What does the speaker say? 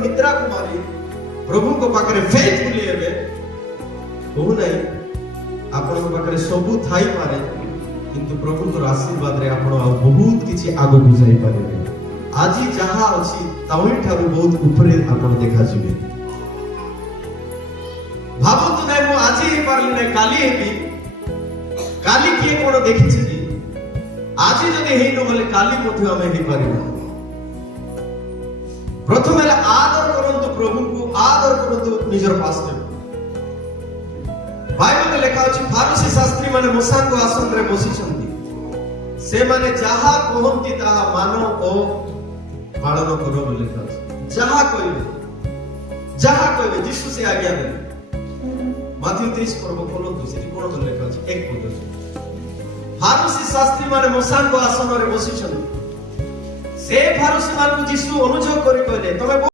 निद्रा को मारी प्रभु को पाखरे फेथफुली हेबे कहू नहीं आपण को पाखरे सबु थाई पारे किंतु प्रभु को आशीर्वाद रे आपण बहुत किछि आगो बुझाई पारे आज जहा अछि ताउई ठारू बहुत ऊपरे आपण देखा जिवे भाबंतु नै मु आज ही पारली नै काली हेबी काली किए कोन देखिछि कि आज जदि हेइ न बोले काली मध्ये हमें हे पारिबो प्रथम है आदर करंतु प्रभु को आदर करंतु निजर पास्टर बाइबल में लिखा अछि फारसी शास्त्री माने मूसाଙ୍କ आसन रे बसी छथि से माने जहा कहंती ताहा मानो ओ पालन करो बोले लिखा अछि जहा कहबे यीशु से आज्ञा दे माथि 30 पर्व खोलो दूसरी कोन बोले लिखा अछि एक पद फारसी शास्त्री माने मूसाଙ୍କ आसन रे बसी छथि से फारसी मान को यीशु अनुजोग करि कहले तमे